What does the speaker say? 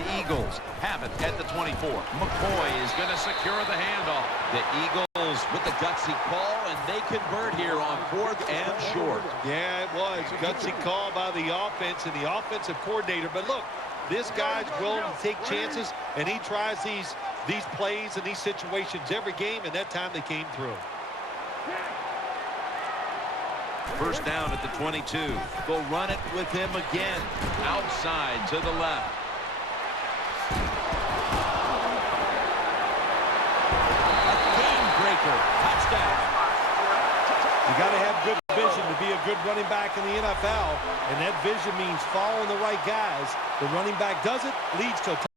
The Eagles have it at the 24. McCoy is going to secure the handoff. The Eagles with the gutsy call, and they convert here on 4th and short. Yeah, it was. Gutsy call by the offense and the offensive coordinator. But look, this guy's willing to take chances, and he tries these plays and these situations every game, and that time they came through. First down at the 22. They'll run it with him again. Outside to the left. A game breaker. Touchdown. You got to have good vision to be a good running back in the NFL, and that vision means following the right guys. The running back does it, leads to a